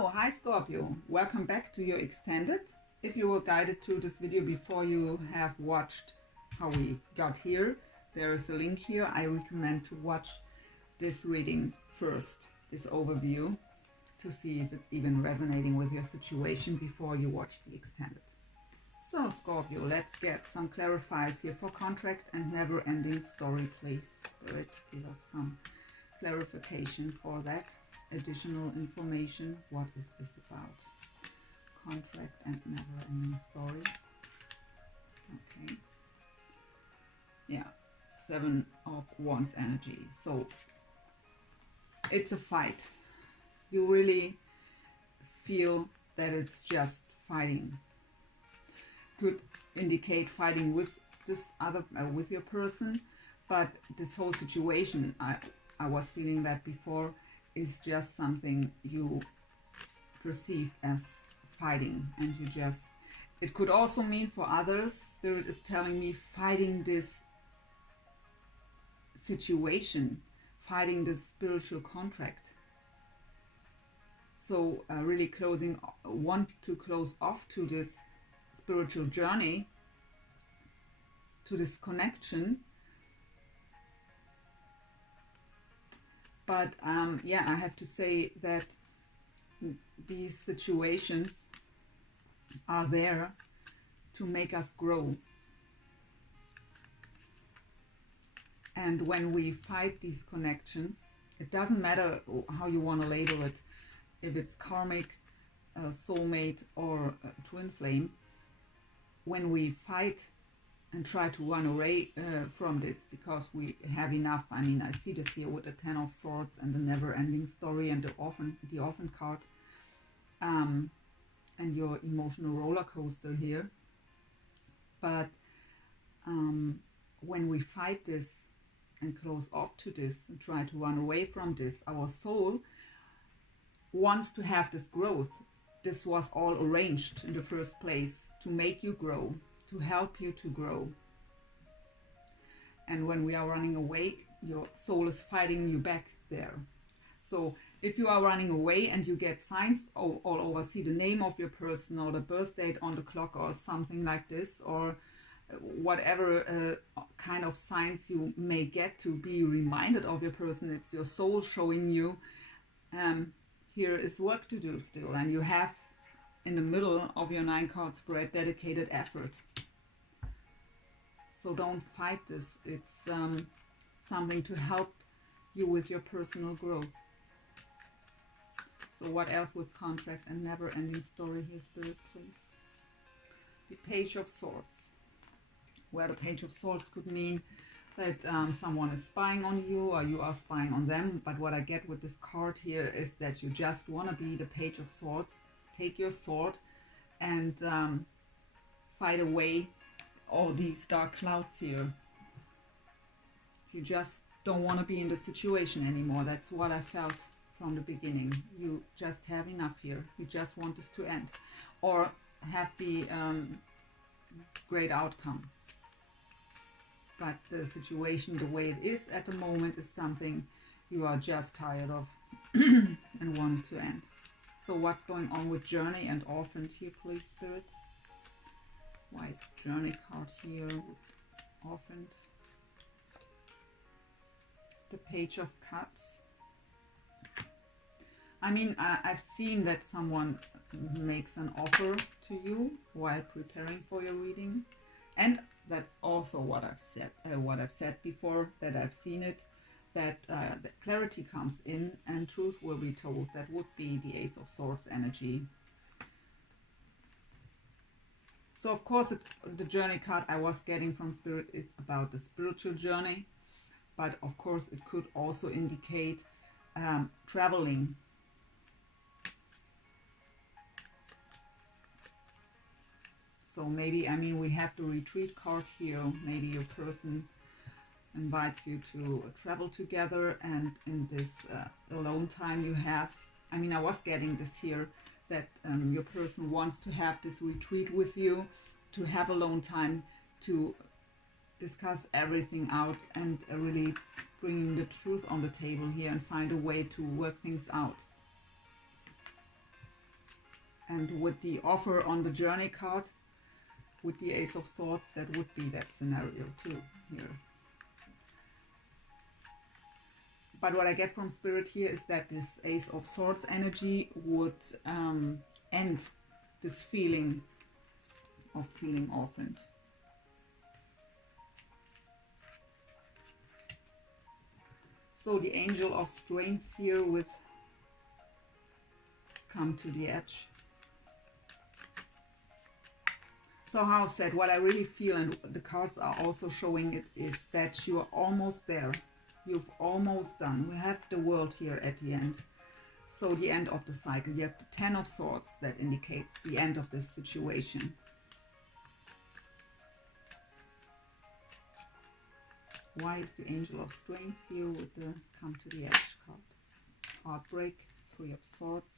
Oh, hi Scorpio, welcome back to your extended. If you were guided to this video before you have watched how we got here, there is a link here. I recommend to watch this reading first, this overview, to see if it's even resonating with your situation before you watch the extended. So Scorpio, let's get some clarifiers here for contract and never-ending story, please. Spirit, give us some clarification for that. Additional information. What is this about? Contract and never-ending story. Okay. Yeah. 7 of Wands energy. So it's a fight. You really feel that it's just fighting. Could indicate fighting with this other, with your person, but this whole situation, I was feeling that before, is just something you perceive as fighting, and you just, it could also mean for others, Spirit is telling me, fighting this situation, fighting this spiritual contract. So really want to close off to this spiritual journey, to this connection. But yeah, I have to say that these situations are there to make us grow. And when we fight these connections, it doesn't matter how you want to label it, if it's karmic, soulmate, or twin flame. When we fight and try to run away from this because we have enough. I mean, I see this here with the 10 of Swords and the never-ending story and the orphan card, and your emotional roller coaster here. But when we fight this and close off to this and try to run away from this, our soul wants to have this growth. This was all arranged in the first place to make you grow, to help you to grow. And when we are running away, your soul is fighting you back there. So if you are running away and you get signs all over, see the name of your person or the birth date on the clock or something like this, or whatever kind of signs you may get to be reminded of your person, it's your soul showing you here is work to do still, and you have in the middle of your 9-card spread dedicated effort. So don't fight this. It's something to help you with your personal growth. So what else with contract and never-ending story here, Spirit, please? The Page of Swords. Where the Page of Swords could mean that someone is spying on you or you are spying on them. But what I get with this card here is that you just want to be the Page of Swords. Take your sword and fight away all these dark clouds here. You just don't want to be in the situation anymore. That's what I felt from the beginning. You just have enough here. You just want this to end, or have the great outcome. But the situation, the way it is at the moment, is something you are just tired of and want it to end. So what's going on with Journey and Orphaned here, please, Spirit? Why is Journey card here with Orphaned? The Page of Cups. I mean, I've seen that someone makes an offer to you while preparing for your reading. And that's also what I've said before, that I've seen it, that clarity comes in and truth will be told. That would be the Ace of Swords energy. So of course the Journey card I was getting from Spirit, it's about the spiritual journey, but of course it could also indicate traveling. So maybe, I mean, we have the Retreat card here. Maybe your person invites you to travel together, and in this alone time you have, I mean, I was getting this here, that your person wants to have this retreat with you, to have alone time to discuss everything out and really bringing the truth on the table here and find a way to work things out. And with the offer on the journey card, with the Ace of Swords, that would be that scenario too here. But what I get from Spirit here is that this Ace of Swords energy would end this feeling of feeling orphaned. So the Angel of Strength here with come to the edge. So how said, what I really feel, and the cards are also showing it, is that you are almost there. You've almost done. We have the World here at the end. So the end of the cycle. You have the Ten of Swords that indicates the end of this situation. Why is the Angel of Strength here with the come to the edge card? Heartbreak, Three of Swords.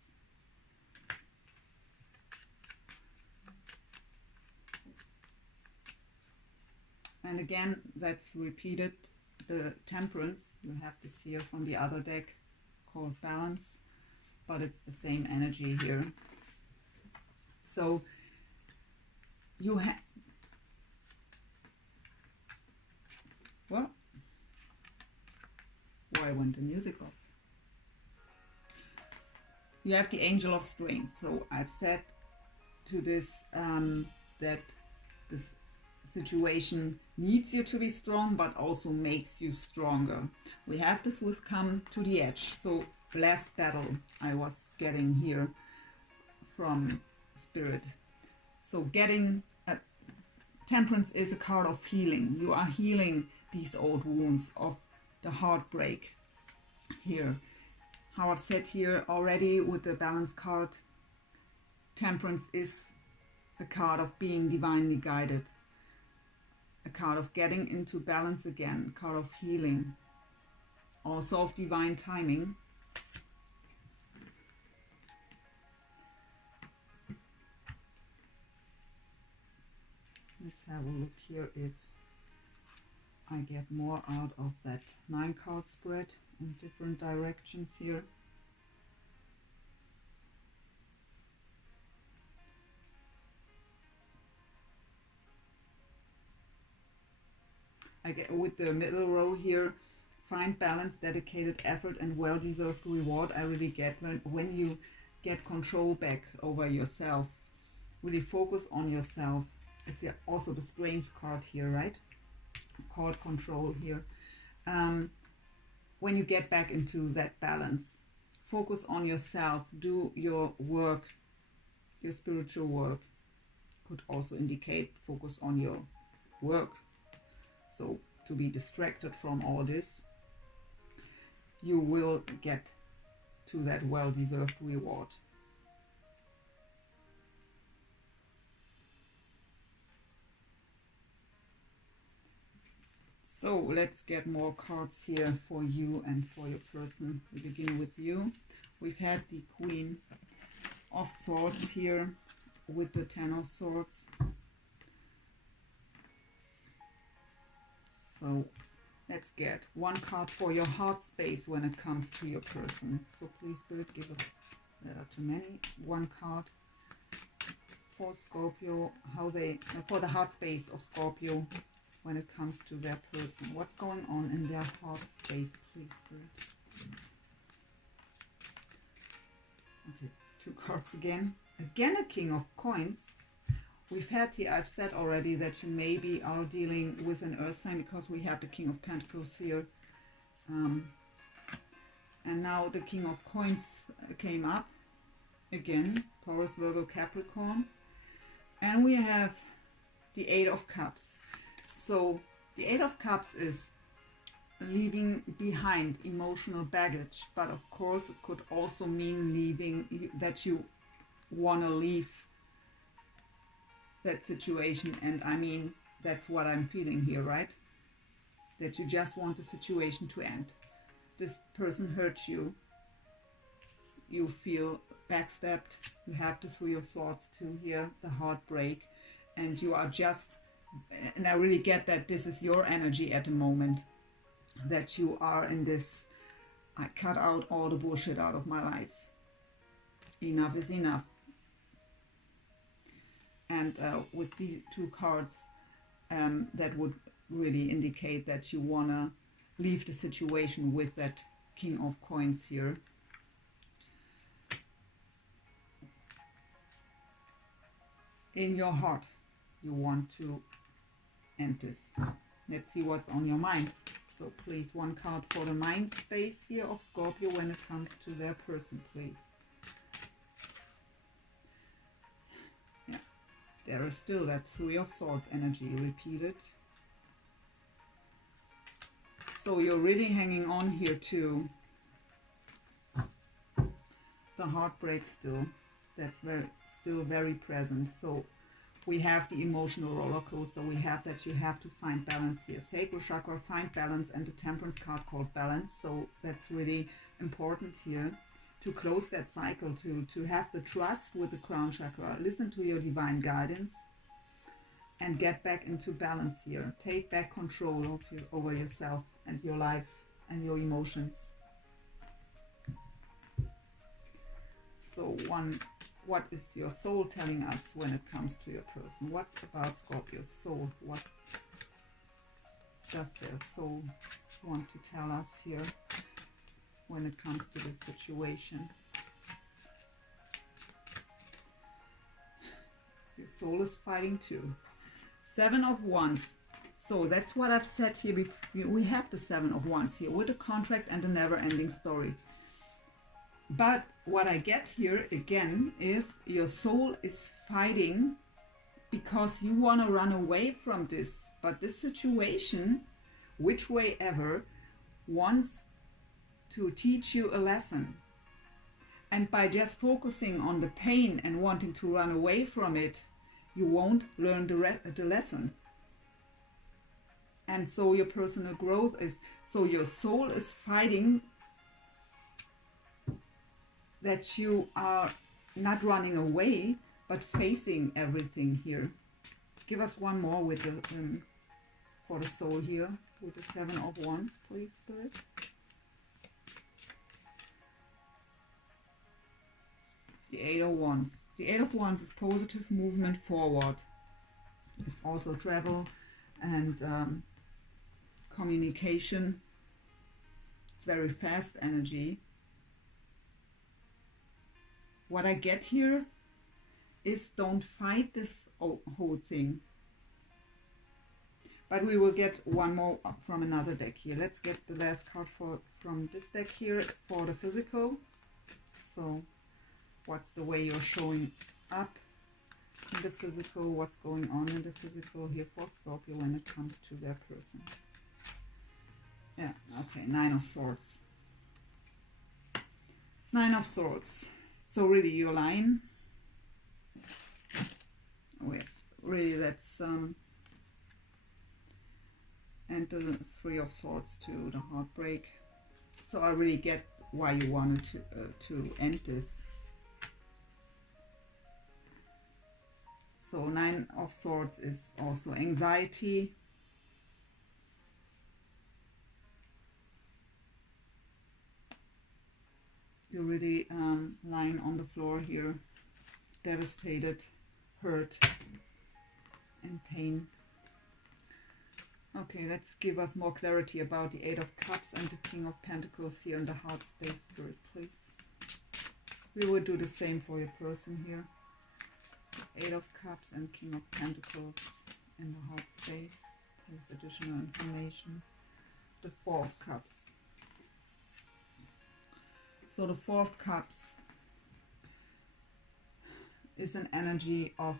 And again, that's repeated, the Temperance. You have this here from the other deck called Balance, but it's the same energy here. So you have, well, why went the music off? You have the Angel of Strength. So I've said to this that this situation needs you to be strong, but also makes you stronger. We have this with come to the edge. So last battle I was getting here from Spirit. So getting a Temperance is a card of healing. You are healing these old wounds of the heartbreak here. How I've said here already with the Balance card, Temperance is a card of being divinely guided. A card of getting into balance again, a card of healing, also of divine timing. Let's have a look here if I get more out of that 9-card spread in different directions here. I get with the middle row here, find balance, dedicated effort, and well-deserved reward. I really get when you get control back over yourself, really focus on yourself. It's also the Strength card here, right? Called control here. When you get back into that balance, focus on yourself, do your work, your spiritual work. Could also indicate focus on your work. So to be distracted from all this, you will get to that well-deserved reward. So let's get more cards here for you and for your person. We begin with you. We've had the Queen of Swords here with the Ten of Swords. So let's get one card for your heart space when it comes to your person. So please, Spirit, give us too many. One card for Scorpio, how they, for the heart space of Scorpio when it comes to their person. What's going on in their heart space, please, Spirit? Okay, 2 cards again. Again, a King of Coins. We've had here, I've said already that you maybe are dealing with an earth sign because we have the King of Pentacles here. And now the King of Coins came up. Again, Taurus, Virgo, Capricorn. And we have the 8 of Cups. So the 8 of Cups is leaving behind emotional baggage. But of course, it could also mean leaving, that you want to leave that situation. And I mean, that's what I'm feeling here, right? That you just want the situation to end. This person hurt you. You feel backstabbed. You have the 3 of Swords too here, the heartbreak. And you are just, and I really get that this is your energy at the moment. That you are in this, I cut out all the bullshit out of my life. Enough is enough. And with these two cards, that would really indicate that you want to leave the situation with that King of Coins here. In your heart, you want to end this. Let's see what's on your mind. So please, one card for the mind space here of Scorpio when it comes to their person, please. Yeah, there is still that Three of Swords energy repeated. So you're really hanging on here too. The heartbreak still, that's still very present. So we have the emotional roller coaster. We have that you have to find balance here. Sacral chakra, find balance, and the Temperance card called balance. So that's really important here to close that cycle, to have the trust with the crown chakra. Listen to your divine guidance and get back into balance here. Take back control over yourself and your life and your emotions. So what is your soul telling us when it comes to your person? What's about Scorpio's soul? What does their soul want to tell us here when it comes to this situation? Your soul is fighting too. Seven of Wands. So that's what I've said here. We have the Seven of Wands here with a contract and a never-ending story. But what I get here again is your soul is fighting because you want to run away from this. But this situation, which way ever, wants to teach you a lesson. And by just focusing on the pain and wanting to run away from it, you won't learn the lesson. And so your personal growth is, so your soul is fighting that you are not running away, but facing everything here. Give us one more with the for the soul here, with the Seven of Wands, please, Spirit. The Eight of Wands. The Eight of Wands is positive movement forward. It's also travel and communication. It's very fast energy. What I get here is don't fight this whole thing. But we will get one more from another deck here. Let's get the last card from this deck here for the physical. So what's the way you're showing up in the physical? What's going on in the physical here for Scorpio when it comes to their person? Yeah, okay, Nine of Swords. Nine of Swords. So really your line, really that's, and the Three of Swords to the heartbreak. So I really get why you wanted to end this. So Nine of Swords is also anxiety. You're really lying on the floor here, devastated, hurt, and pain. Okay, let's give us more clarity about the Eight of Cups and the King of Pentacles here in the heart space, Spirit, please. We will do the same for your person here. So Eight of Cups and King of Pentacles in the heart space. Please, additional information. The Four of Cups. So the Four of Cups is an energy of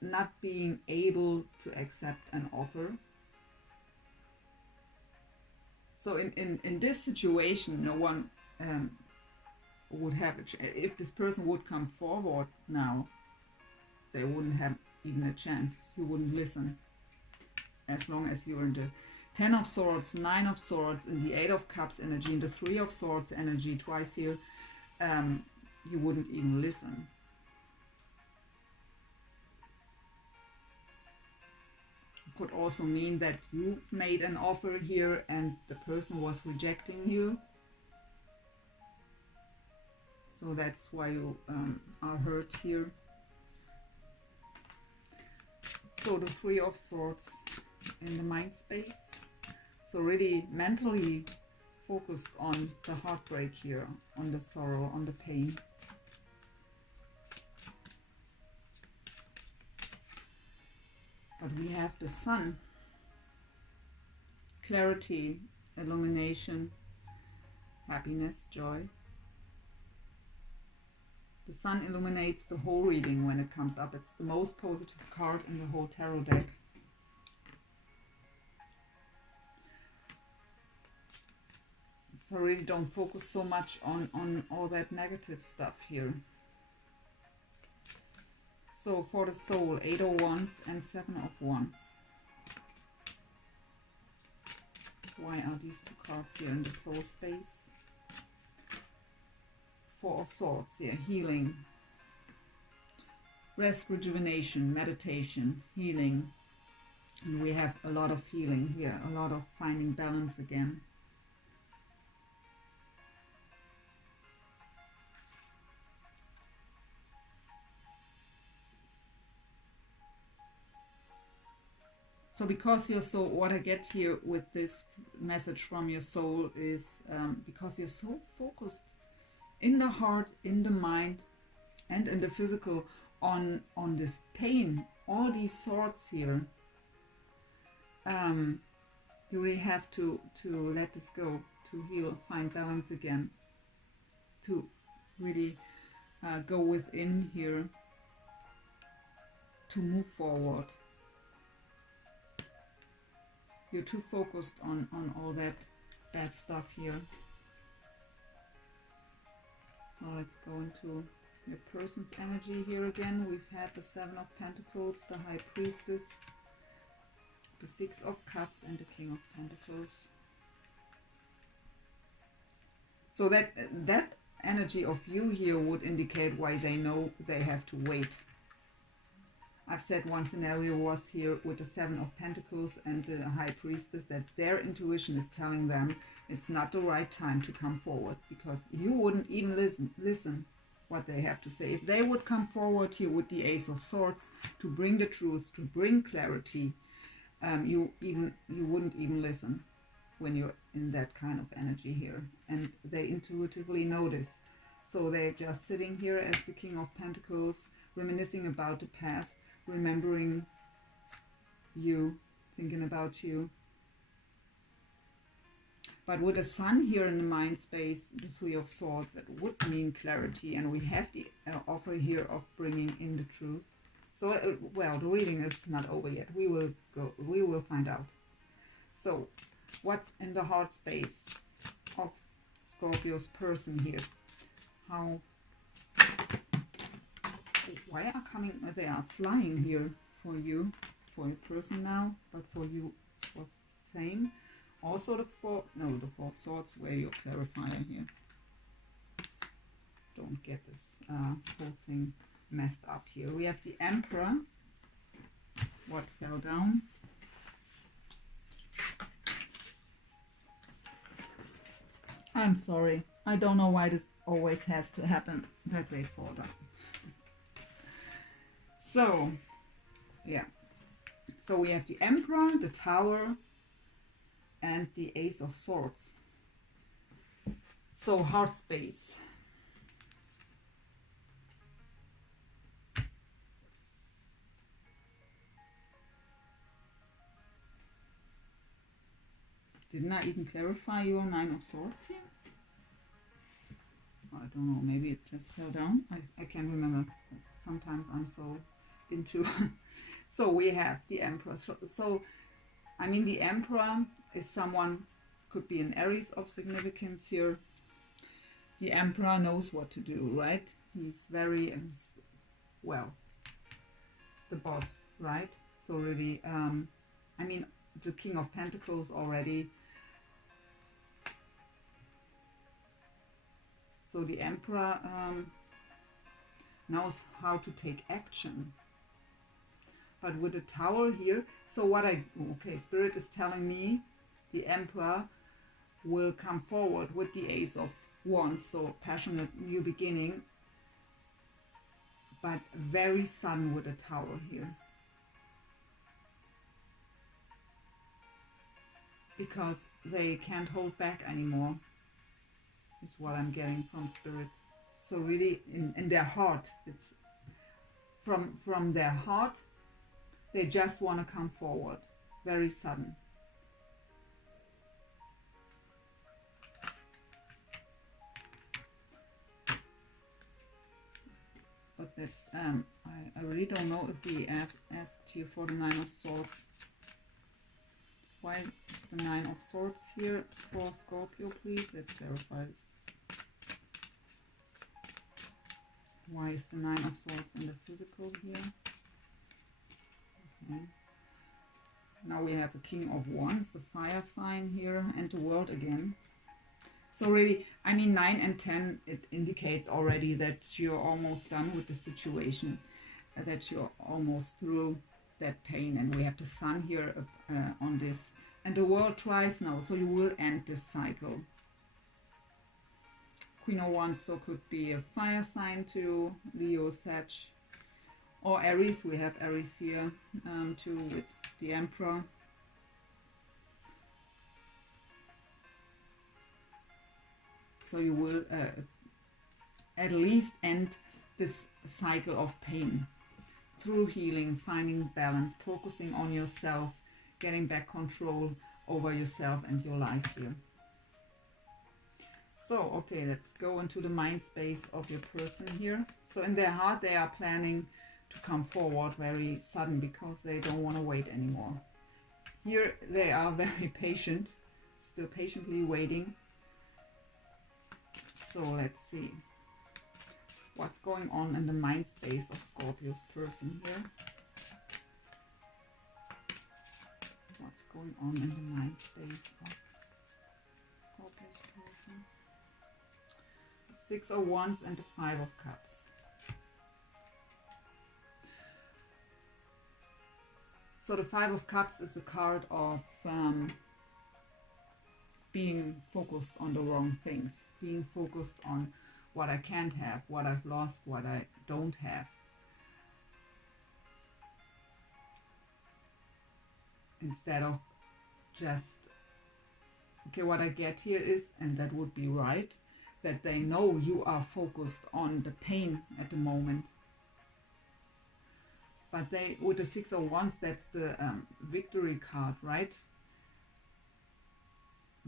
not being able to accept an offer. So in this situation, no one would have if this person would come forward now, they wouldn't have even a chance. You wouldn't listen. As long as you're in the Ten of Swords, Nine of Swords, and the Eight of Cups energy, and the Three of Swords energy twice here, you wouldn't even listen. It could also mean that you've made an offer here and the person was rejecting you. So that's why you are hurt here. So the Three of Swords in the mind space. So really mentally focused on the heartbreak here, on the sorrow, on the pain. But we have the Sun. Clarity, illumination, happiness, joy. The Sun illuminates the whole reading when it comes up. It's the most positive card in the whole tarot deck. So really don't focus so much on all that negative stuff here. So for the soul, 8 of Wands and 7 of Wands. Why are these two cards here in the soul space? 4 of Swords here, healing, rest, rejuvenation, meditation, healing. And we have a lot of healing here, a lot of finding balance again. So because your soul, what I get here with this message from your soul is because you're so focused in the heart, in the mind, and in the physical on this pain, all these swords here, you really have to let this go, to heal, find balance again, to really go within here, to move forward. You're too focused on all that bad stuff here. So let's go into your person's energy here again. We've had the 7 of Pentacles, the High Priestess, the 6 of Cups, and the King of Pentacles. So that energy of you here would indicate why they know they have to wait. I've said one scenario was here with the 7 of Pentacles and the High Priestess, that their intuition is telling them it's not the right time to come forward, because you wouldn't even listen what they have to say. If they would come forward here with the Ace of Swords to bring the truth, to bring clarity, you wouldn't even listen when you're in that kind of energy here. And they intuitively know this. So they're just sitting here as the King of Pentacles, reminiscing about the past, remembering you, thinking about you. But with the Sun here in the mind space, the 3 of Swords, that would mean clarity, and we have the offer here of bringing in the truth. So, well, the reading is not over yet. We will find out. So, what's in the heart space of Scorpio's person here? How? Why are they are flying here for you, for your person now, but for you was same. Also the 4 of Swords, where your clarifier here. Don't get this whole thing messed up here. We have the Emperor. What fell down? I'm sorry. I don't know why this always has to happen, that they fall down. So, yeah. So we have the Emperor, the Tower, and the Ace of Swords. So heart space. Didn't I even clarify your 9 of Swords here? I don't know, maybe it just fell down. I can't remember. Sometimes I'm so into... So we have the Emperor. So, I mean, the Emperor is someone, could be an Aries of significance here. The Emperor knows what to do, right? He's very, well, the boss, right? So really, I mean, the King of Pentacles already. So the Emperor knows how to take action. But with the Tower here, so what okay, Spirit is telling me the Emperor will come forward with the Ace of Wands, so passionate, new beginning, but very sudden with a Tower here. Because they can't hold back anymore, is what I'm getting from Spirit. So really in their heart, it's from their heart, they just want to come forward, very sudden. But that's, I really don't know if we asked here for the Nine of Swords. Why is the Nine of Swords here for Scorpio, please? Let's clarify this. Why is the Nine of Swords in the physical here? Okay. Now we have a King of Wands, the fire sign here, and the World again. So really, I mean, 9 and 10, it indicates already that you're almost done with the situation, that you're almost through that pain. And we have the Sun here on this. And the World twice now, so you will end this cycle. Queen of Wands, so could be a fire sign too, Leo, Sag, or Aries. We have Aries here too with the Emperor. So you will at least end this cycle of pain through healing, finding balance, focusing on yourself, getting back control over yourself and your life here. So, okay, let's go into the mind space of your person here. So in their heart, they are planning to come forward very sudden because they don't want to wait anymore. Here they are very patient, still patiently waiting. So let's see what's going on in the mind space of Scorpio's person here. What's going on in the mind space of Scorpio's person? 6 of Wands and the 5 of Cups. So the 5 of Cups is a card of being focused on the wrong things, being focused on what I can't have, what I've lost, what I don't have. Instead of just, okay, what I get here is, and that would be right, that they know you are focused on the pain at the moment. But they, with the 6 of Wands, that's the victory card, right?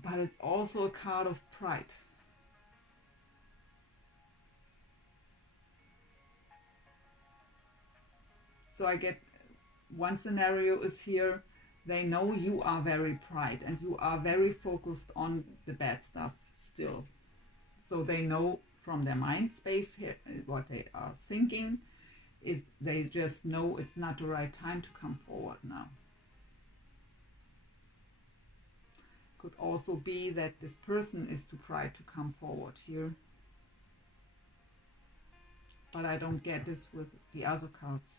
But it's also a card of pride. So I get one scenario is here, they know you are very pride and you are very focused on the bad stuff still. So they know from their mind space here what they are thinking is they just know it's not the right time to come forward now. Could also be that this person is too pride to come forward here. But I don't get this with the other cards.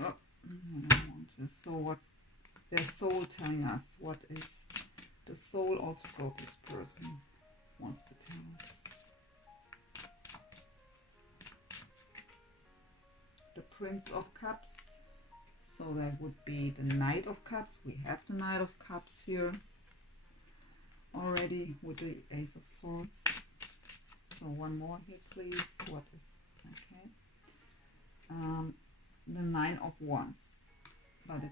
Oh, so what's their soul telling us? What is the soul of Scorpio's person wants to tell us? The Prince of Cups. So that would be the Knight of Cups. We have the Knight of Cups here already with the Ace of Swords. So one more here, please. What is, okay. The 9 of Wands, but it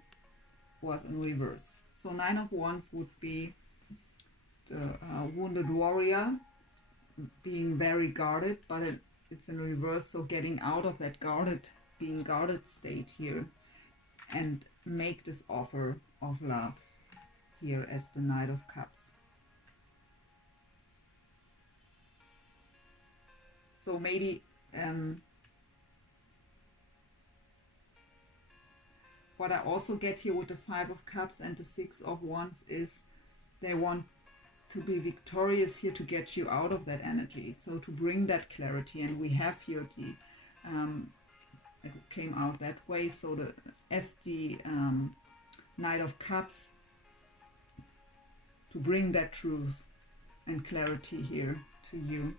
was in reverse. So 9 of Wands would be the wounded warrior, being very guarded, but it's in reverse. So getting out of that being guarded state here and make this offer of love here as the Knight of Cups. So maybe what I also get here with the 5 of Cups and the 6 of Wands is they want to be victorious here, to get you out of that energy, so to bring that clarity. And we have here the it came out that way, so the Knight of Cups, to bring that truth and clarity here to you.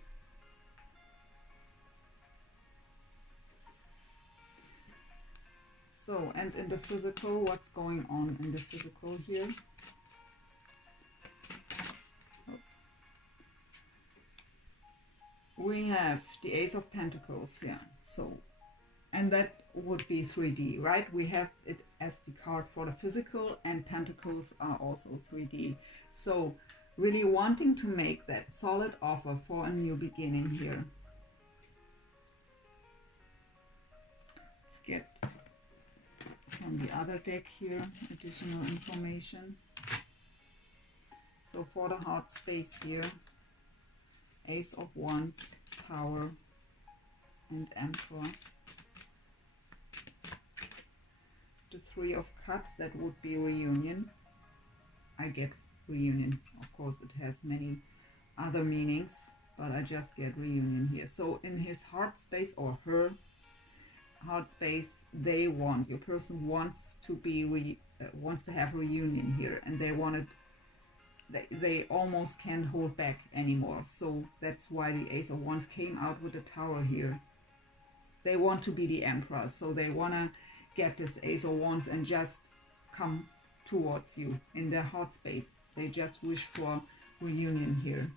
So, and in the physical, what's going on in the physical here? We have the Ace of Pentacles, yeah. So, and that would be 3D, right? We have it as the card for the physical, and Pentacles are also 3D. So, really wanting to make that solid offer for a new beginning here. Let's get from the other deck here additional information. So for the heart space here, Ace of Wands, Tower, and Emperor. The Three of Cups, that would be reunion. I get reunion. Of course, it has many other meanings, but I just get reunion here. So in his heart space, or her heart space, they want, your person wants to be wants to have reunion here, and they wanted, they almost can't hold back anymore. So that's why the Ace of Wands came out with the Tower here. They want to be the Emperor, so they want to get this Ace of Wands and just come towards you in their heart space. They just wish for reunion here.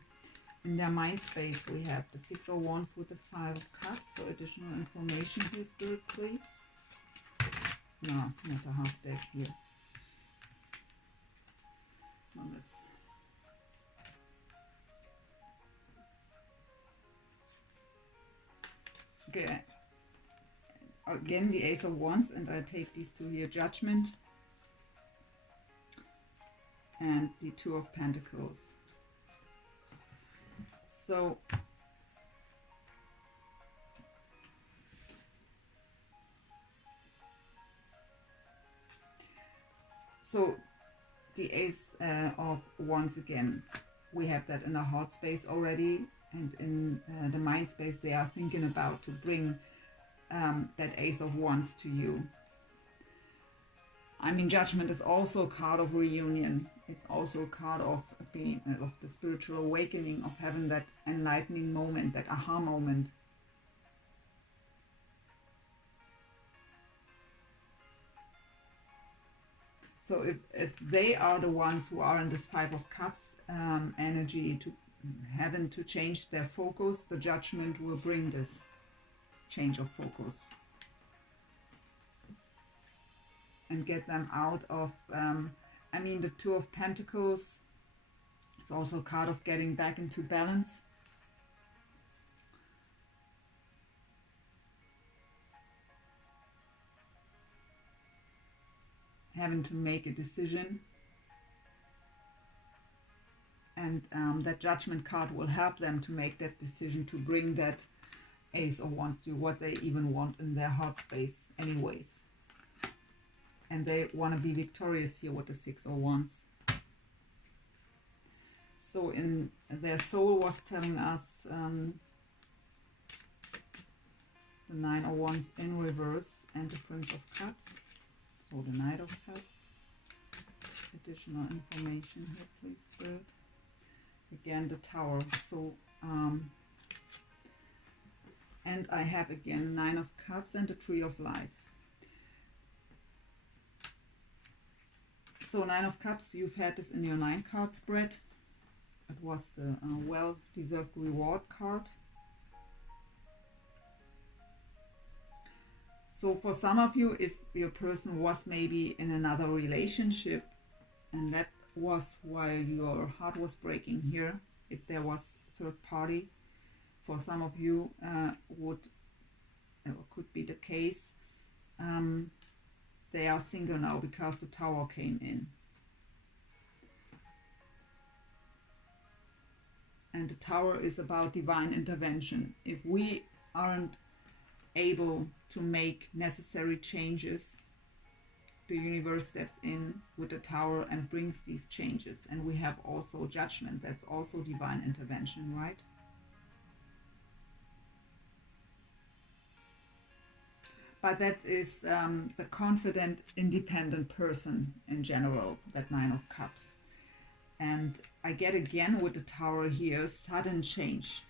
In their mind space, we have the Six of Wands with the Five of Cups. So additional information here, Spirit, please. No, not a half deck here. Well, let's okay. Again, the Ace of Wands, and I take these two here, Judgment, and the Two of Pentacles. So the Ace of Wands, again, we have that in the heart space already, and in the mind space they are thinking about to bring that Ace of Wands to you. I mean, Judgment is also a card of reunion. It's also a card of being, of the spiritual awakening, of having that enlightening moment, that aha moment. So if they are the ones who are in this Five of Cups energy, to having to change their focus, the Judgment will bring this change of focus and get them out of, I mean, the Two of Pentacles, it's also a card of getting back into balance. Having to make a decision. And that Judgment card will help them to make that decision, to bring that Ace of Wands to what they even want in their heart space anyways. And they want to be victorious here with the Six of Wands. So in their soul was telling us the Nine of Wands in reverse and the Prince of Cups. So the Knight of Cups. Additional information here, please, Spirit. Again, the Tower. So and I have again Nine of Cups and the Tree of Life. So Nine of Cups, you've had this in your 9-card spread. It was the well-deserved reward card. So for some of you, if your person was maybe in another relationship, and that was why your heart was breaking here, if there was third party, for some of you could be the case. They are single now because the Tower came in. And the Tower is about divine intervention. If we aren't able to make necessary changes the universe steps in with the Tower and brings these changes. And we have also Judgment. That's also divine intervention, right? But that is the confident, independent person in general, that Nine of Cups. And I get again with the Tower here, sudden change.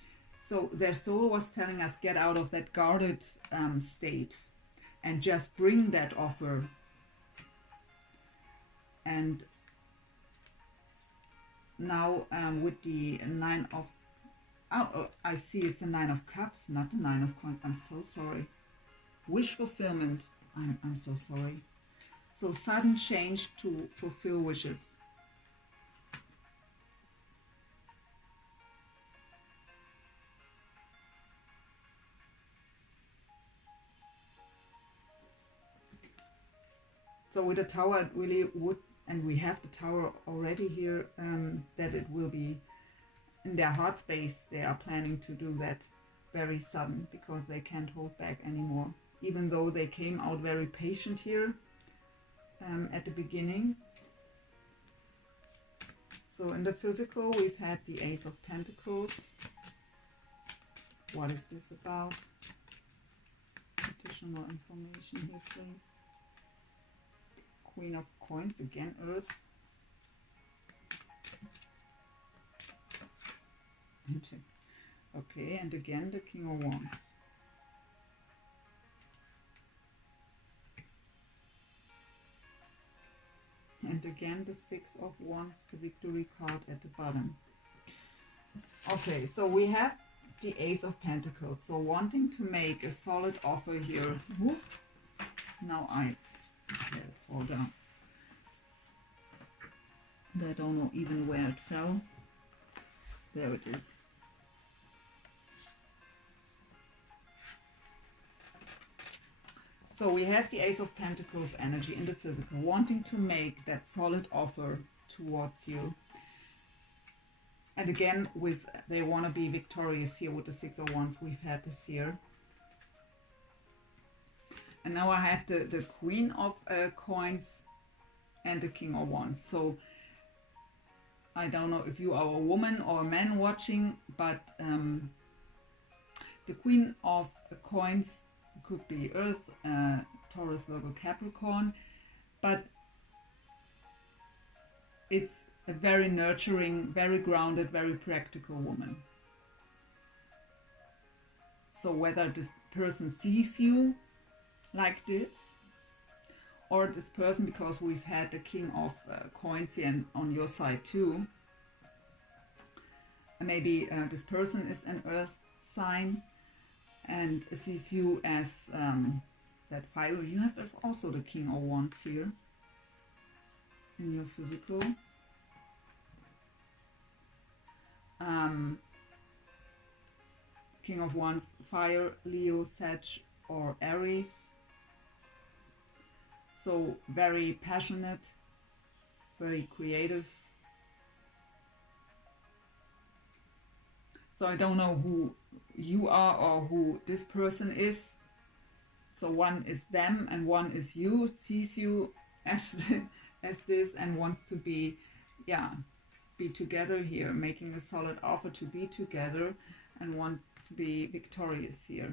So their soul was telling us, get out of that guarded state and just bring that offer. And now with the Nine of... Oh, I see it's a Nine of Cups, not the Nine of Coins. I'm so sorry. Wish fulfillment. I'm so sorry. So sudden change to fulfill wishes. So with the Tower, it really would, and we have the Tower already here, that it will be in their heart space. They are planning to do that very sudden because they can't hold back anymore. Even though they came out very patient here at the beginning. So in the physical, we've had the Ace of Pentacles. What is this about? Additional information here, please. Queen of Coins, again Earth. Okay, and again the King of Wands. And again the Six of Wands, the victory card at the bottom. Okay, so we have the Ace of Pentacles. So wanting to make a solid offer here. Whoop. Now I let it fall down. I don't know even where it fell. There it is. So we have the Ace of Pentacles energy in the physical, wanting to make that solid offer towards you. And again, with they want to be victorious here with the Six of Wands. We've had this here. And now I have the Queen of Coins and the King of Wands. So I don't know if you are a woman or a man watching, but the Queen of Coins could be Earth, Taurus, Virgo, Capricorn, but it's a very nurturing, very grounded, very practical woman. So whether this person sees you like this, or this person, because we've had the King of Coins here and on your side too, maybe this person is an Earth sign and sees you as that fire. You have also the King of Wands here in your physical. King of Wands, fire, Leo, Sag, or Aries. So very passionate, very creative. So I don't know who you are or who this person is. So one is them and one is you, sees you as this and wants to be, yeah, be together here, making a solid offer to be together and want to be victorious here.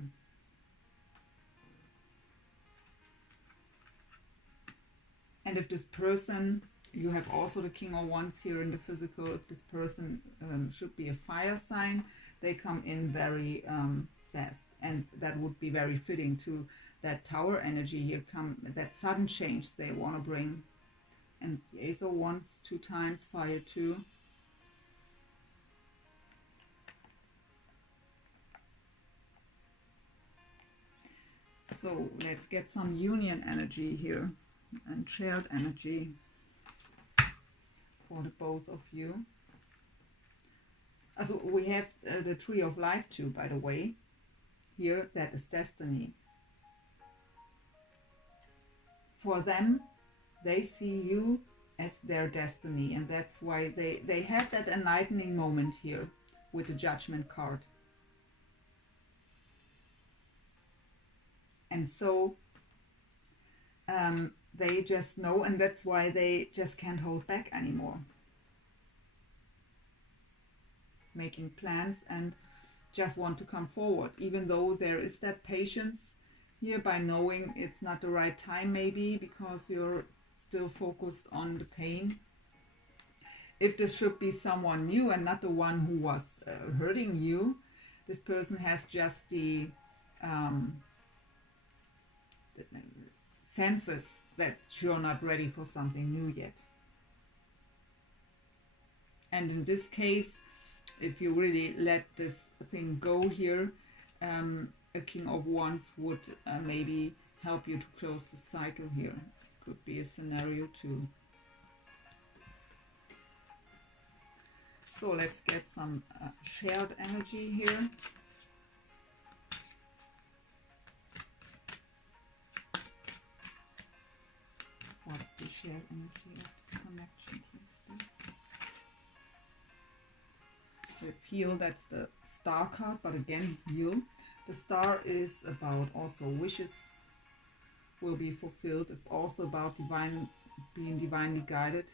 And if this person, you have also the King of Wands here in the physical, if this person should be a fire sign, they come in very fast. And that would be very fitting to that Tower energy here, that sudden change they want to bring. And the Ace of Wands 2 times, fire 2. So let's get some union energy here and shared energy for the both of you. Also, we have the Tree of Life too, by the way. Here, that is destiny. For them, they see you as their destiny, and that's why they had that enlightening moment here with the Judgment card. And so they just know, and that's why they just can't hold back anymore. Making plans and just want to come forward, even though there is that patience here by knowing it's not the right time, maybe because you're still focused on the pain. If this should be someone new and not the one who was hurting you, this person has just the senses that you're not ready for something new yet. And in this case, if you really let this thing go here, a King of Wands would maybe help you to close the cycle here. Could be a scenario too. So let's get some shared energy here. What's the shared energy of this connection, please? With heal, that's the star card, but again, heal. The star is about also wishes will be fulfilled. It's also about being divinely guided.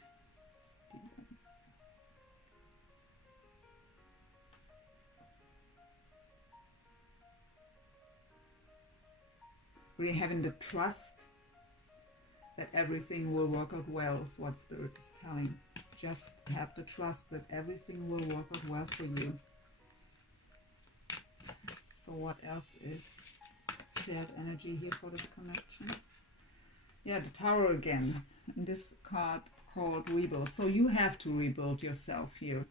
Really having the trust that everything will work out well is what Spirit is telling. Just have the trust that everything will work out well for you. So what else is shared energy here for this connection? Yeah, the Tower again. And this card called Rebuild. So you have to rebuild yourself here.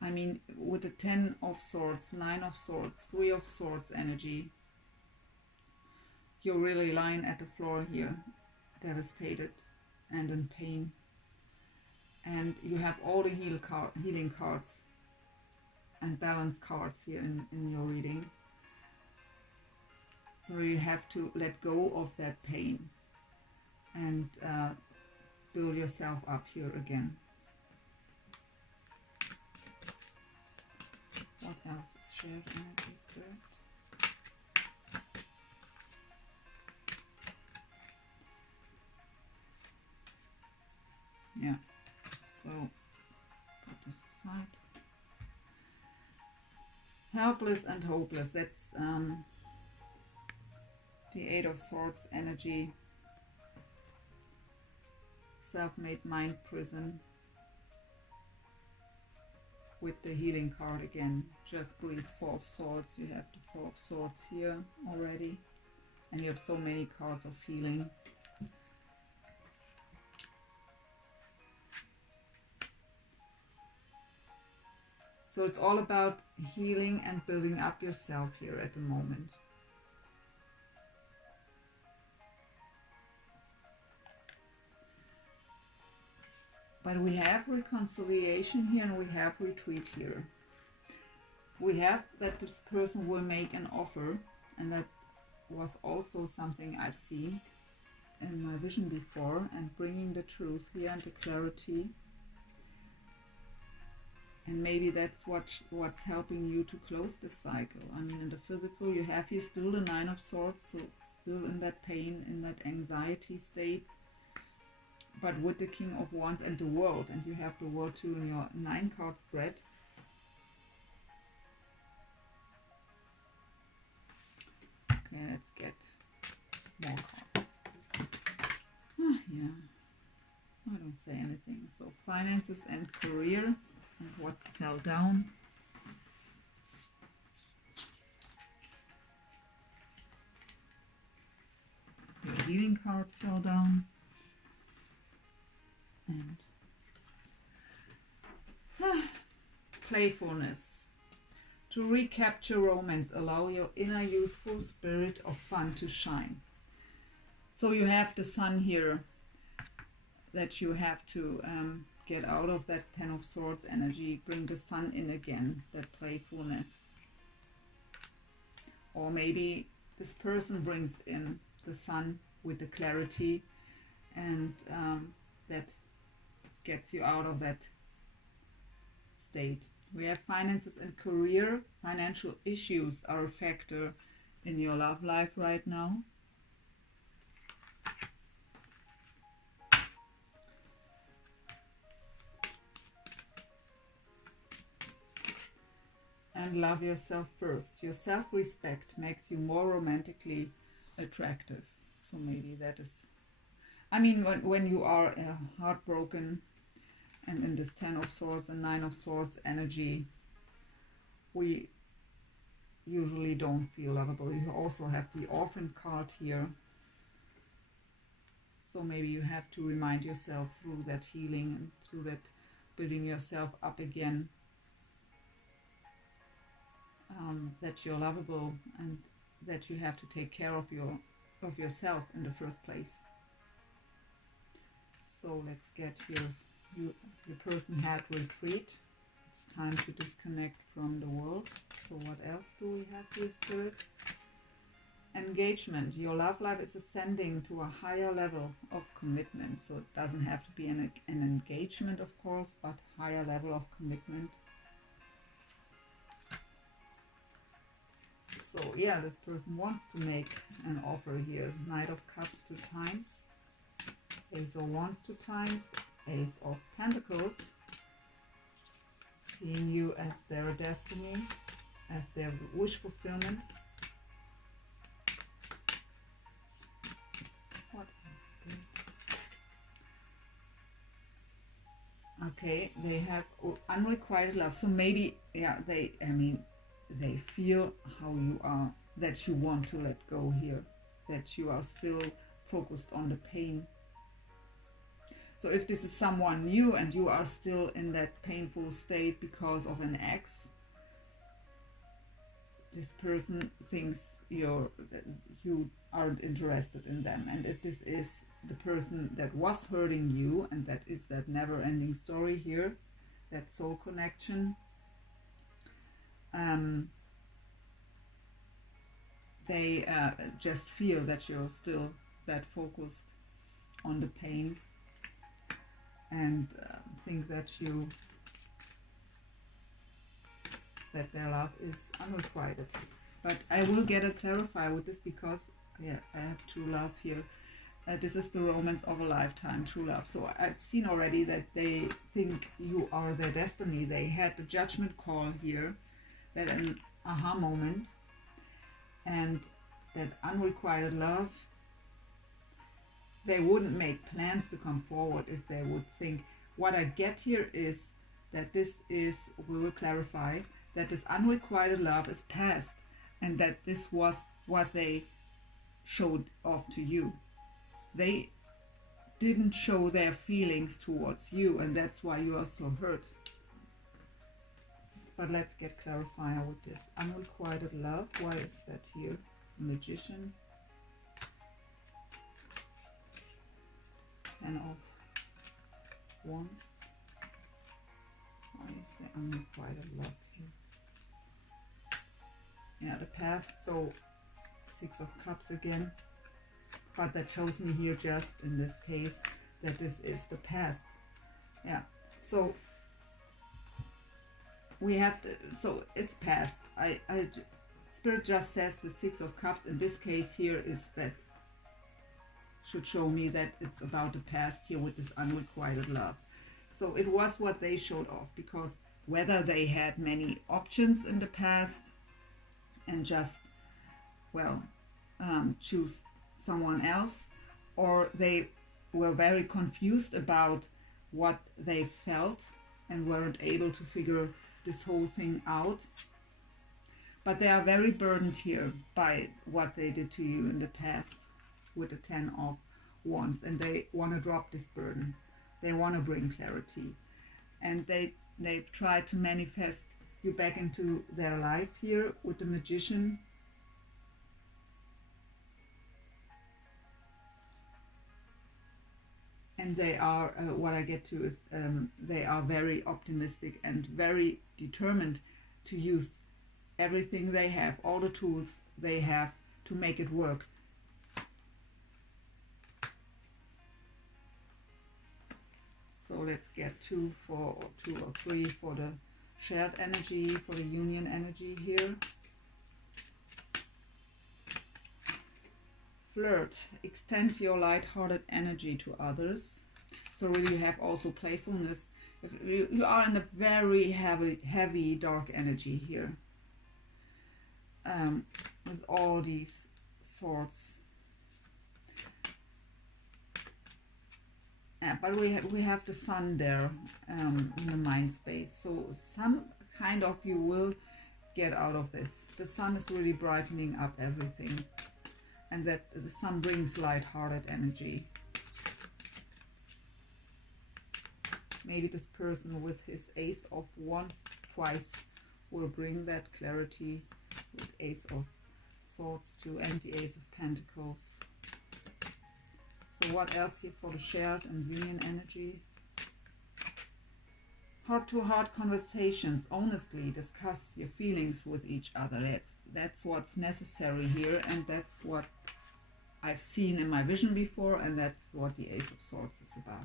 I mean, with the 10 of Swords, 9 of Swords, 3 of Swords energy, you're really lying at the floor here, devastated and in pain. And you have all the healing cards and balance cards here in your reading. So you have to let go of that pain and build yourself up here again. What else is shared energy, Spirit? Yeah, so put this aside. Helpless and hopeless, that's the 8 of Swords energy. Self-made mind prison. With the healing card again, just breathe. 4 of Swords, you have the 4 of Swords here already. And you have so many cards of healing. So it's all about healing and building up yourself here at the moment. But we have reconciliation here and we have retreat here. We have that this person will make an offer, and that was also something I've seen in my vision before, and bringing the truth here and the clarity. And maybe that's what's helping you to close this cycle. I mean, in the physical, you have here still the 9 of Swords, so still in that pain, in that anxiety state. But with the King of Wands and the World, and you have the World too in your 9 card spread. Okay, let's get more cards. Yeah, I don't say anything. So finances and career. And what fell down. The healing card fell down. And playfulness. To recapture romance, allow your inner useful spirit of fun to shine. So you have the Sun here that you have to get out of that 10 of Swords energy, bring the Sun in again, that playfulness. Or maybe this person brings in the Sun with the clarity, and that gets you out of that state. We have finances and career. Financial issues are a factor in your love life right now. and love yourself first. Your self-respect makes you more romantically attractive. So maybe that is, I mean, when you are heartbroken and in this 10 of Swords and 9 of Swords energy, we usually don't feel lovable. You also have the Orphan card here. So maybe you have to remind yourself through that healing and through that building yourself up again, that you're lovable and that you have to take care of yourself in the first place. So let's get here. The person had retreat. It's time to disconnect from the world. So what else do we have here, Spirit? Engagement. Your love life is ascending to a higher level of commitment. So it doesn't have to be an engagement, of course, but higher level of commitment. So yeah, this person wants to make an offer here. Knight of Cups 2 times. Ace of Wands 2 times. Ace of Pentacles. Seeing you as their destiny, as their wish fulfillment. What else? Okay, they have unrequited love. So maybe, yeah, they feel how you are, that you want to let go here, that you are still focused on the pain. So if this is someone new and you are still in that painful state because of an ex, this person thinks you aren't interested in them. And if this is the person that was hurting you, and that is that never-ending story here, that soul connection, they just feel that you're still that focused on the pain, and think that their love is unrequited. But I will get a clarify with this, because yeah, I have true love here. This is the romance of a lifetime, true love. So I've seen already that they think you are their destiny. They had the judgment call here, that an aha moment, and that unrequited love. They wouldn't make plans to come forward if they would think. What I get here is that this is, we will clarify, that this unrequited love is past, and that this was what they showed off to you. They didn't show their feelings towards you, and that's why you are so hurt. But let's get clarified with this unrequited love. Why is that here? Magician. And of Wands. Why is the unrequited love here? Yeah, the past. So 6 of Cups again. But that shows me here, just in this case, that this is the past. Yeah. So we have to. So it's past. Spirit just says the 6 of Cups. In this case here is that. Should show me that it's about the past here with this unrequited love. So it was what they showed off, because whether they had many options in the past and just, well, choose someone else, or they were very confused about what they felt and weren't able to figure this whole thing out. But they are very burdened here by what they did to you in the past with the 10 of Wands, and they want to drop this burden. They want to bring clarity, and they've tried to manifest you back into their life here with the Magician. And they are, what I get to is, they are very optimistic and very determined to use everything they have, all the tools they have, to make it work. So let's get 2 or 3 for the shared energy, for the union energy here. Flirt. Extend your light-hearted energy to others. So really you have also playfulness. If you are in a very heavy dark energy here. with all these swords. But we have the sun there in the mind space. So some kind of you will get out of this. The sun is really brightening up everything. And that the sun brings light-hearted energy. Maybe this person with his Ace of Wands twice will bring that clarity with Ace of Swords to and the Ace of Pentacles. So what else here for the shared and union energy? Heart-to-heart conversations. Honestly discuss your feelings with each other. That's what's necessary here, and that's what I've seen in my vision before, and that's what the Ace of Swords is about.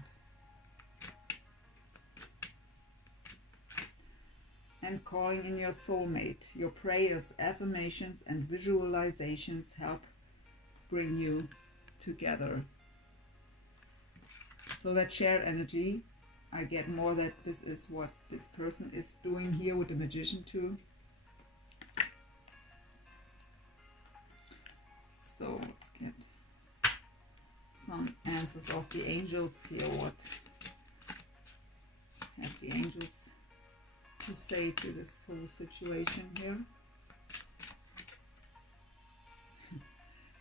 And calling in your soulmate. Your prayers, affirmations, and visualizations help bring you together. So that shared energy, I get more that this is what this person is doing here with the Magician too. So let's get some answers of the angels here. What have the angels to say to this whole situation here?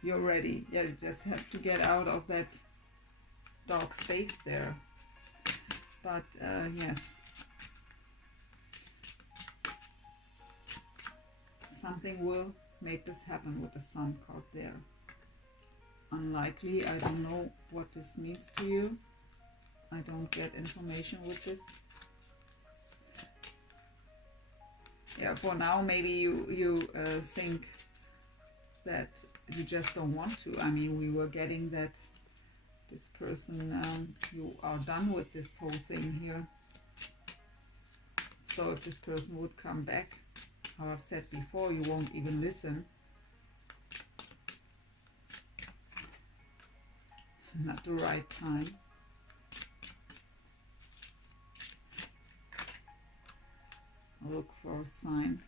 You're ready. Yeah, you just have to get out of that dark space there. But yes, something will make this happen with the Sun card there. Unlikely. I don't know what this means to you. I don't get information with this. Yeah, for now maybe you think that you just don't want to. I mean, we were getting that this person, you are done with this whole thing here. So if this person would come back, how I've said before, you won't even listen. Not the right time. Look for a sign.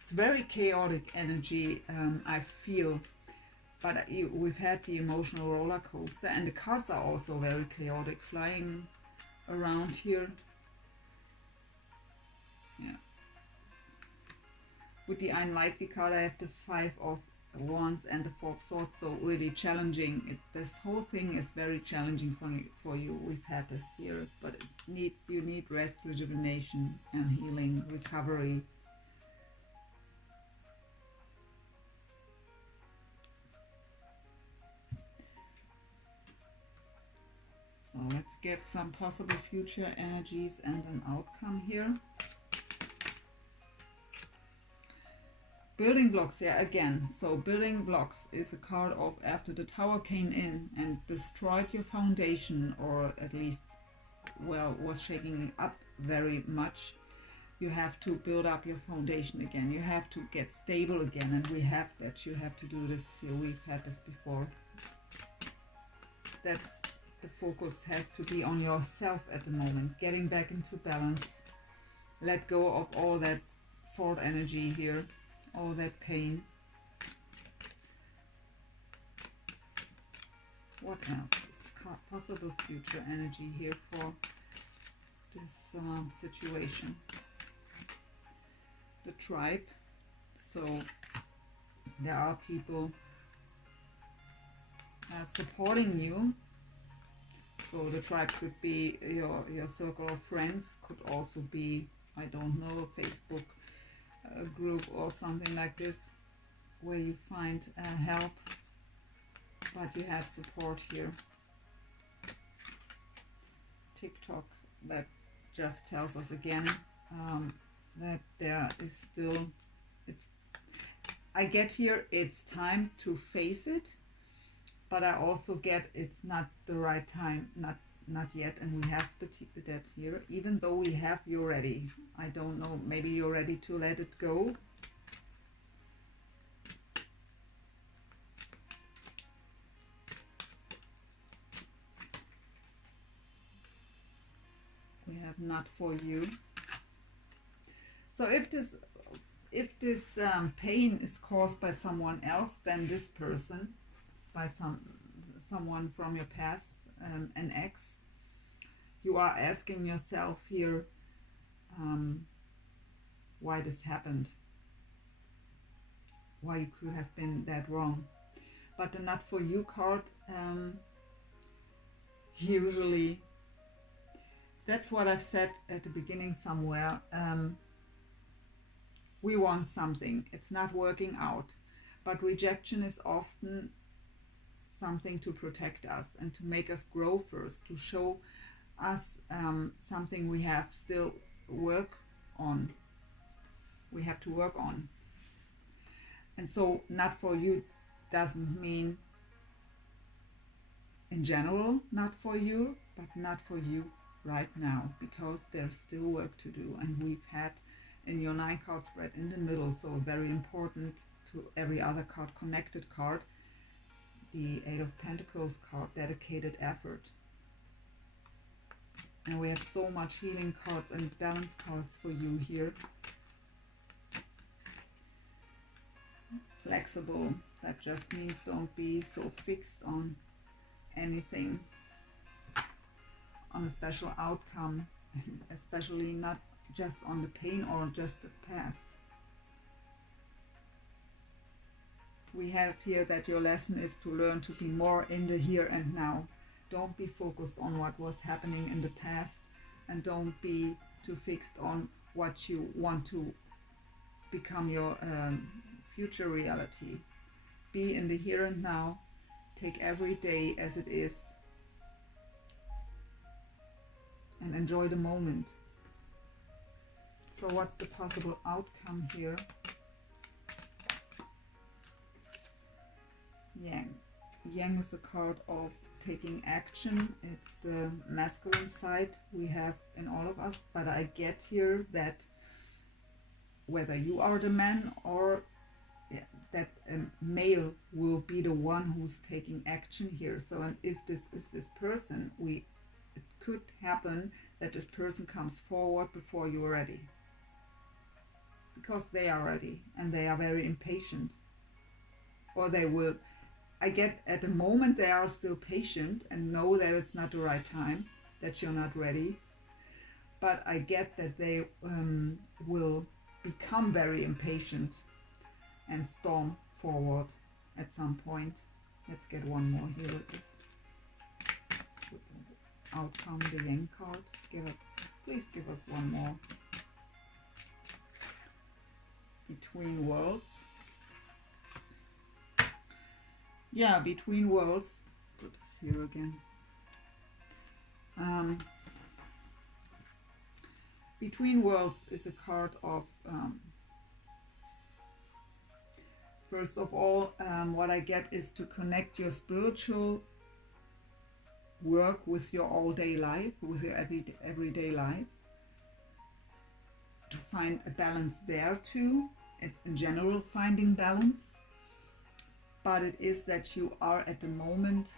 It's very chaotic energy, I feel, but we've had the emotional roller coaster, and the cards are also very chaotic, flying around here. Yeah. With the unlikely card, I have the 5 of Wands and the 4 of Swords, so really challenging. This whole thing is very challenging for you. We've had this here, but you need rest, rejuvenation, and healing, recovery. So let's get some possible future energies and an outcome here. Building blocks, yeah, again. So building blocks is a card of after the tower came in and destroyed your foundation, or at least, well, was shaking up very much. You have to build up your foundation again. You have to get stable again, and we have that. You have to do this here. We've had this before. That's the focus has to be on yourself at the moment. Getting back into balance. Let go of all that sword energy here. All that pain. What else is possible future energy here for this situation? The tribe. So there are people supporting you. So the tribe could be your circle of friends, could also be, I don't know, a Facebook group or something like this, where you find help, but you have support here. TikTok, that just tells us again that there is still, I get here, it's time to face it, but I also get it's not the right time, not yet, and we have to keep that here, even though we have you ready. I don't know, maybe you're ready to let it go. not for you. So if this pain is caused by someone else than this person, by someone from your past, an ex, you are asking yourself here why this happened, why you could have been that wrong. But the not for you card, usually, that's what I've said at the beginning somewhere, we want something, it's not working out, but rejection is often something to protect us and to make us grow first, to show us something we have still work on, we have to work on. And so not for you doesn't mean in general not for you, but not for you right now, because there's still work to do. And we've had in your 9 card spread in the middle, so very important to every other card, connected card, the 8 of Pentacles card, dedicated effort. And we have so much healing cards and balance cards for you here. Flexible, that just means don't be so fixed on anything, on a special outcome, especially not just on the pain or just the past. We have here that your lesson is to learn to be more in the here and now. Don't be focused on what was happening in the past, and don't be too fixed on what you want to become your future reality. Be in the here and now. Take every day as it is and enjoy the moment. So what's the possible outcome here? Yang. Yang is a card of taking action. It's the masculine side we have in all of us, but I get here that whether you are the man or that a male will be the one who's taking action here. So, and if this is this person, it could happen that this person comes forward before you're ready, because they are ready and they are very impatient, or they will, I get at the moment they are still patient and know that it's not the right time, that you're not ready, but I get that they will become very impatient and storm forward at some point. Let's get one more here with this outcome, the Yang card. Please give us one more. Between worlds. Yeah, between worlds. Put this here again. Between worlds is a card of first of all, what I get is to connect your spiritual work with your all-day life, with your everyday life, to find a balance there too. It's in general finding balance, but it is that you are at the moment,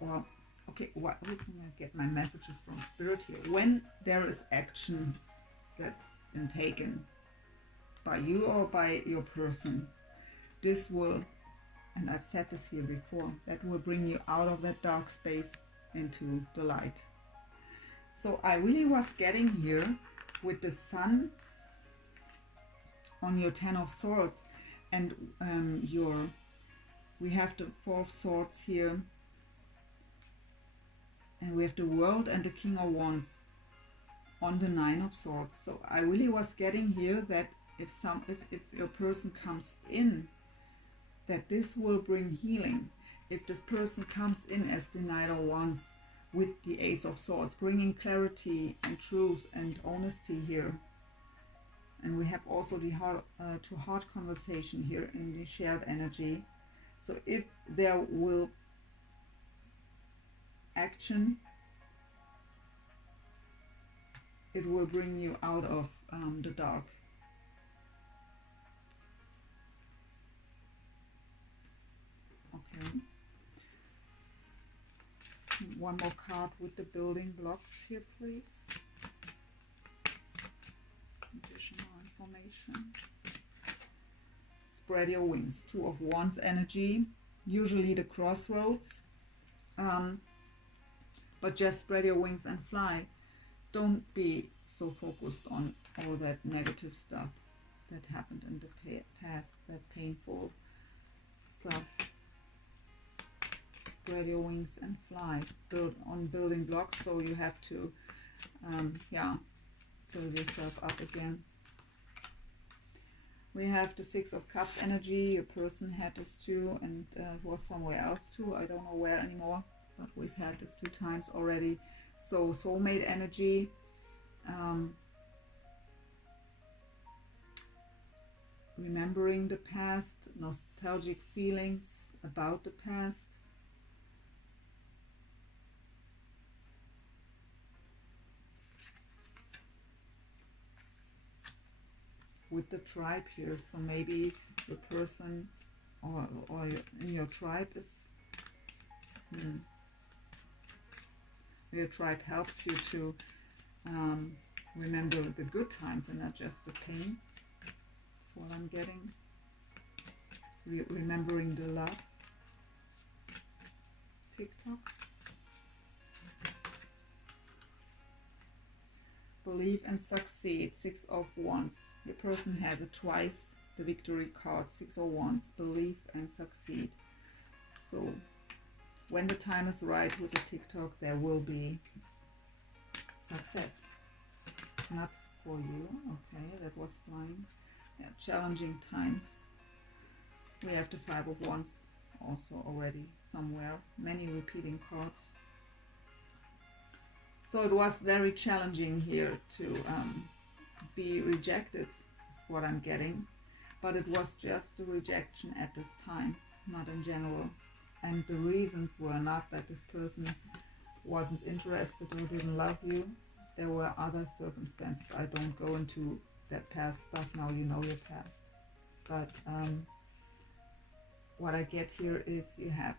or okay, what can I get my messages from spirit here? When there is action that's been taken by you or by your person, this will, and I've said this here before, that will bring you out of that dark space into the light. So I really was getting here with the sun on your 10 of Swords, and we have the 4 of Swords here, and we have the World and the King of Wands on the 9 of Swords. So I really was getting here that if your person comes in, that this will bring healing. If this person comes in as the Knight of Wands with the Ace of Swords, bringing clarity and truth and honesty here. And we have also the heart-to-heart conversation here in the shared energy. So if there will action, it will bring you out of the dark. Okay. One more card with the building blocks here, please. Additional information. Spread your wings. Two of Wands energy. Usually the crossroads. But just spread your wings and fly. Don't be so focused on all that negative stuff that happened in the past, that painful stuff. Spread your wings and fly. Build on building blocks, so you have to, yeah, build yourself up again. We have the Six of Cups energy. Your person had this too, and was somewhere else too. I don't know where anymore, but we've had this 2 times already. So soulmate energy. Remembering the past, nostalgic feelings about the past. With the tribe here, so maybe the person or in your tribe is your tribe helps you to remember the good times and not just the pain. That's what I'm getting. Remembering the love. TikTok. Believe and succeed. 6 of Wands. Your person has it twice. The victory card. 6 of Wands. Believe and succeed. So when the time is right with the TikTok, there will be success. Not for you. Okay, that was flying. Yeah, challenging times. We have the 5 of Wands also already somewhere. Many repeating cards. So it was very challenging here to be rejected, is what I'm getting. But it was just a rejection at this time, not in general. And the reasons were not that this person wasn't interested or didn't love you. There were other circumstances. I don't go into that past stuff now, you know your past. But what I get here is you have,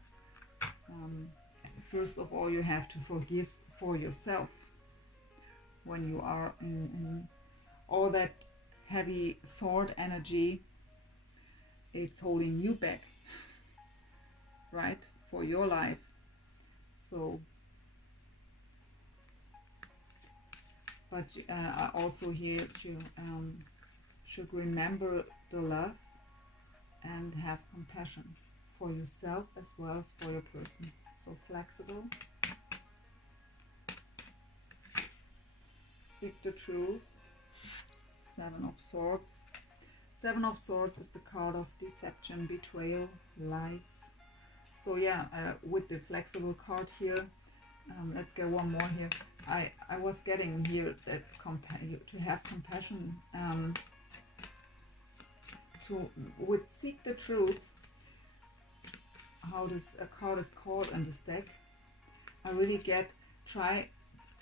first of all, you have to forgive for yourself when you are in all that heavy sword energy. It's holding you back, right, for your life. So but I also here you should remember the love and have compassion for yourself as well as for your person. So flexible. Seek the truth. 7 of Swords. 7 of Swords is the card of deception, betrayal, lies. So yeah, with the flexible card here, let's get one more here. I was getting here that to have compassion, with seek the truth, how this card is called in this deck. I really get, try,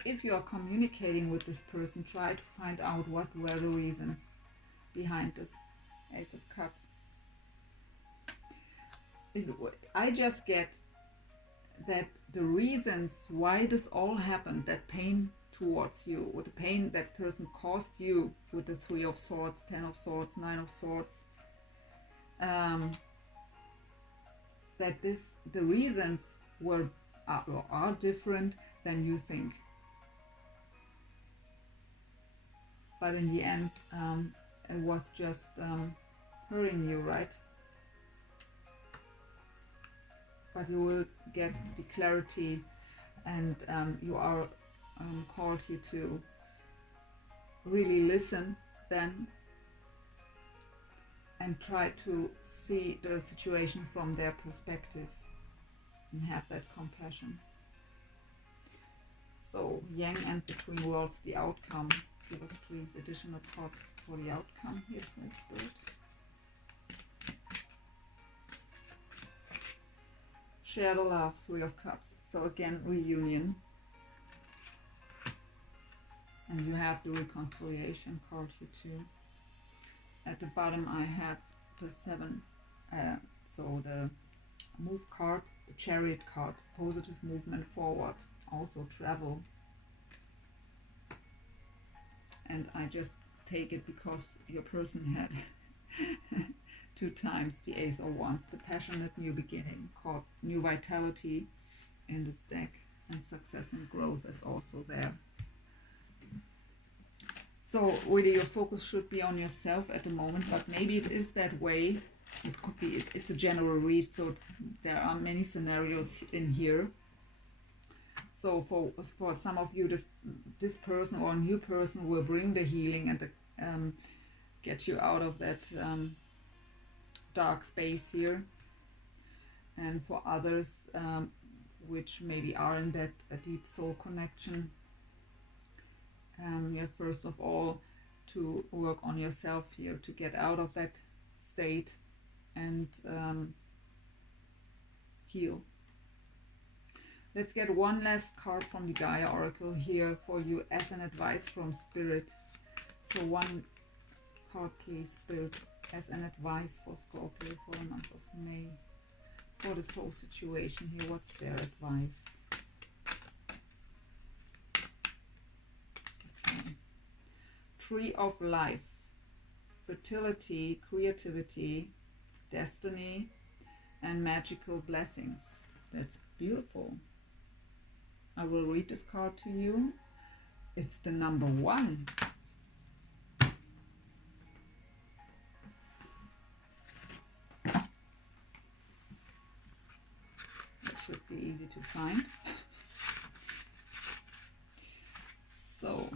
if you are communicating with this person, try to find out what were the reasons behind this Ace of Cups. I just get that the reasons why this all happened, that pain towards you, or the pain that person caused you with the 3 of Swords, 10 of Swords, 9 of Swords, that the reasons are different than you think. But in the end, it was just hurting you, right? But you will get the clarity, and you are called here to really listen then and try to see the situation from their perspective and have that compassion. So Yang and Between Worlds, the outcome. Give us please additional thoughts for the outcome here, please, Spirit. Share the love, 3 of Cups. So again, reunion. And you have the reconciliation card here too. At the bottom I have the 7, so the move card, the Chariot card, positive movement forward, also travel. And I just take it because your person had 2 times the Ace of Wands, the passionate new beginning, called new vitality in this deck, and success and growth is also there. So really your focus should be on yourself at the moment, but maybe it is that way. It could be, it's a general read, so there are many scenarios in here. So for some of you, this person or a new person will bring the healing and get you out of that dark space here. And for others, which maybe are in that deep soul connection, you have first of all to work on yourself here to get out of that state and heal. Let's get one last card from the Gaia Oracle here for you as an advice from Spirit. So one card please, Spirit, as an advice for Scorpio for the month of May. For this whole situation here, what's their advice? Okay. Tree of Life. Fertility, creativity, destiny, and magical blessings. That's beautiful. I will read this card to you. It's the number 1. That should be easy to find. So,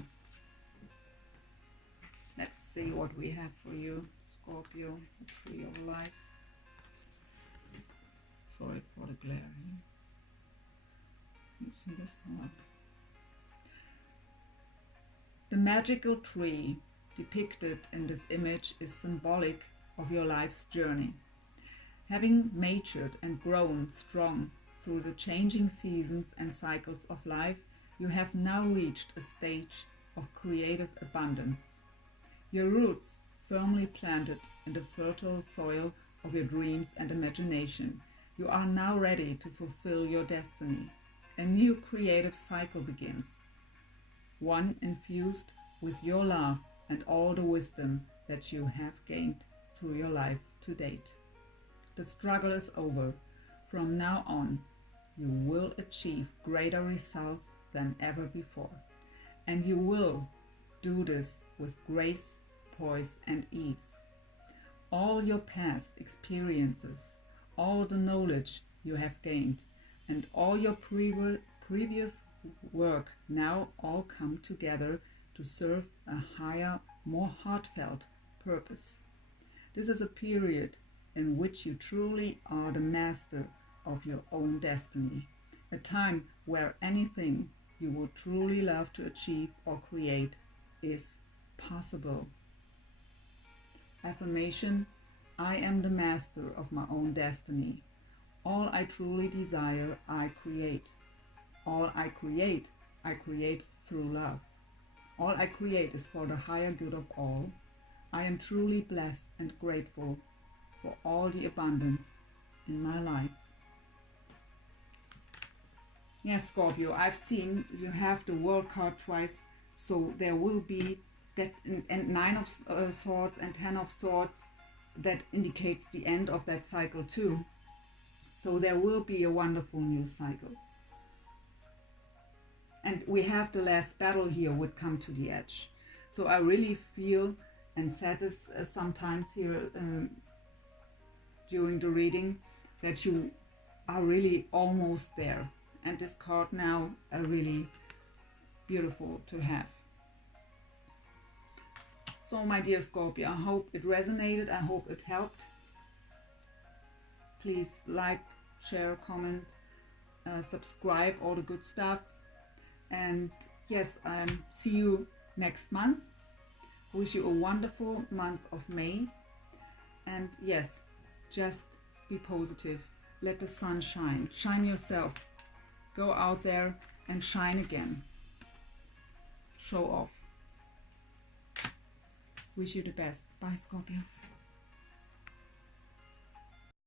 let's see what we have for you, Scorpio, the Tree of Life. Sorry for the glare here. You see this? Oh. The magical tree depicted in this image is symbolic of your life's journey. Having matured and grown strong through the changing seasons and cycles of life, you have now reached a stage of creative abundance. Your roots firmly planted in the fertile soil of your dreams and imagination, you are now ready to fulfill your destiny. A new creative cycle begins, one infused with your love and all the wisdom that you have gained through your life to date. The struggle is over. From now on, you will achieve greater results than ever before, and you will do this with grace, poise, and ease. All your past experiences, all the knowledge you have gained, and all your previous work now all come together to serve a higher, more heartfelt purpose. This is a period in which you truly are the master of your own destiny, a time where anything you would truly love to achieve or create is possible. Affirmation: I am the master of my own destiny. All I truly desire, I create. All I create through love. All I create is for the higher good of all. I am truly blessed and grateful for all the abundance in my life. Yes, Scorpio, I've seen you have the World card twice, so there will be that, and 9 of Swords and 10 of Swords, that indicates the end of that cycle too. So there will be a wonderful new cycle. And we have the last battle here would come to the edge. So I really feel, and said this sometimes here during the reading, that you are really almost there. And this card now are really beautiful to have. So my dear Scorpio, I hope it resonated. I hope it helped. Please like, share, comment, subscribe, all the good stuff. And yes, see you next month. Wish you a wonderful month of May. And yes, just be positive. Let the sun shine. Shine yourself. Go out there and shine again. Show off. Wish you the best. Bye, Scorpio.